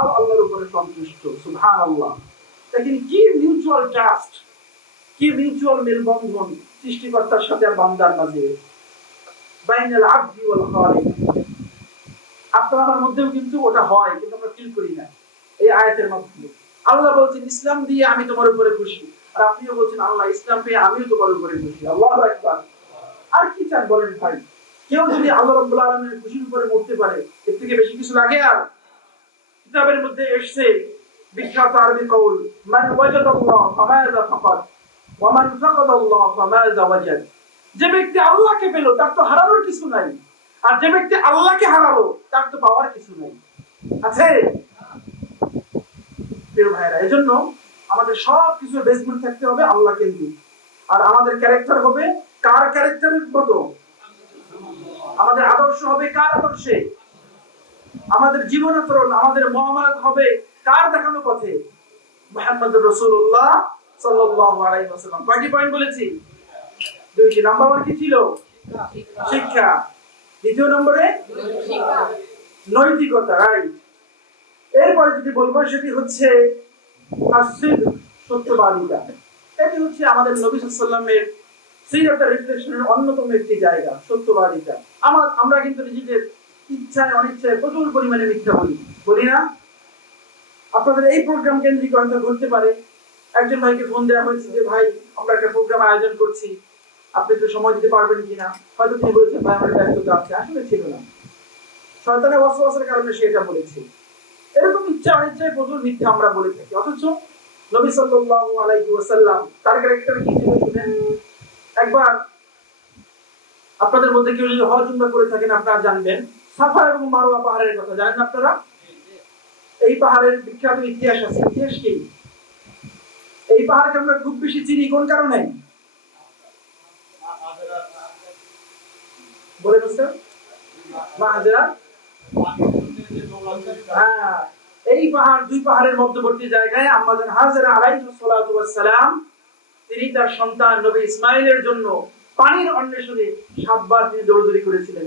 তাও আল্লাহর উপরে সন্তুষ্ট। সুবহানাল্লাহ। দেখেন কি মিউচুয়াল ট্রাস্ট, কি মিউচুয়াল মেলবন্ধন সৃষ্টিকর্তার সাথে আর বান্দার মাঝে, বাইনাল আবদি ওয়াল খালিক। আপনার আমার মধ্যেও কিন্তু ওটা হয়, কিন্তু আমরা ফিল করি না। এই আয়াতের মাধ্যমে আল্লাহ বলছেন ইসলাম দিয়ে আমি তোমার উপরে খুশি, আর আপনিও বলছেন আল্লাহ ইসলাম পেয়ে আমিও তোমার উপরে খুশি। আল্লাহু আকবার। আর কি চান বলেন ভাই? কেউ যদি আল্লাহ রাব্বুল আলামিনের খুশির উপরে মরতে পারে, এর থেকে বেশি কিছু লাগে? আর কিতাবের মধ্যে এসেছে বিখ্যাত আরবি কওল, মান ওয়াজাদাল্লাহ ফামাযা ফাকাদ ওয়া মান ফাকাদাল্লাহ ফামাযা ওয়াজাদ। যে ব্যক্তি আল্লাহকে পেল তার তো হারানোর কিছু নাই, আর যে ব্যক্তি আল্লাহকে হারালো তার তো পাওয়ার কিছু নাই। আছে? প্রিয় ভাইরা, এজন্য আমাদের সব কিছু বেসমেন্ট থাকতে হবে আল্লাহ কেন্দ্রিক। আর আমাদের ক্যারেক্টার হবে কার ক্যারেক্টারের মতো? আমাদের আদর্শ হবে কার আদর্শে? আমাদের জীবনাচরণ, আমাদের মুআমালাত হবে কার দেখানো পথে? মুহাম্মদুর রাসূলুল্লাহ সাল্লাল্লাহু আলাইহি ওয়াসাল্লাম। কয়টি পয়েন্ট বলেছি? দুইটি। নাম্বার 1 কি ছিল? শিক্ষা। দ্বিতীয় নম্বরে নৈতিকতা, রাইট। এরপরে যেটি বলবো সেটি হচ্ছে আসিদ, সত্যবাদিতা। এটি হচ্ছে আমাদের নবী সাল্লাল্লাহু আলাইহি ওয়াসাল্লামের সিরাতের রিফ্লেকশনের অন্যতম একটি জায়গা, সত্যবাদিতা। আমরা কিন্তু নিজেদের ইচ্ছায় অনিচ্ছায় প্রচুর পরিমাণে মিথ্যা বলি না? আপনাদের এই প্রোগ্রাম কেন্দ্রিক হয়তো ঘটতে পারে, একজন ভাইকে ফোন দেওয়া হয়েছে যে ভাই আমরা একটা প্রোগ্রাম আয়োজন করছি, আপনি তো সময় দিতে পারবেন কিনা। হয়তো তিনি বলেছেন ভাই আমার ব্যস্ততা আছে। আসলে ছিল না, শয়তানের ওয়াসওয়াসার কারণে সে এটা বলেছে। এরকম ইচ্ছা অনিচ্ছায় প্রচুর মিথ্যা আমরা বলে থাকি। অথচ নবী সাল্লাল্লাহু আলাইহি ওয়াসাল্লাম তার ক্যারেক্টার কি ছিল শুনেন। একবার আপনাদের মধ্যে কেউ যদি হজ উমরা করে থাকেন আপনারা জানবেন, সাফা এবং মারওয়া পাহাড়ের কথা জানেন আপনারা? এই পাহাড়ের বিখ্যাত ইতিহাস আছে। ইতিহাস কি? এই পাহাড়কে আমরা খুব বেশি চিনি কোন কারণে? বলেন স্যার। হাজেরা। হ্যাঁ, এই পাহাড়, দুই পাহাড়ের মধ্যবর্তী জায়গায় আম্মা জান হাজেরা আলাইহিস সালাতু ওয়াস সালাম তিনি তার সন্তান নবী ইসমাঈলের জন্য পানির অন্বেষণে 7 বার তিনি দৌড়াদৌড়ি করেছিলেন।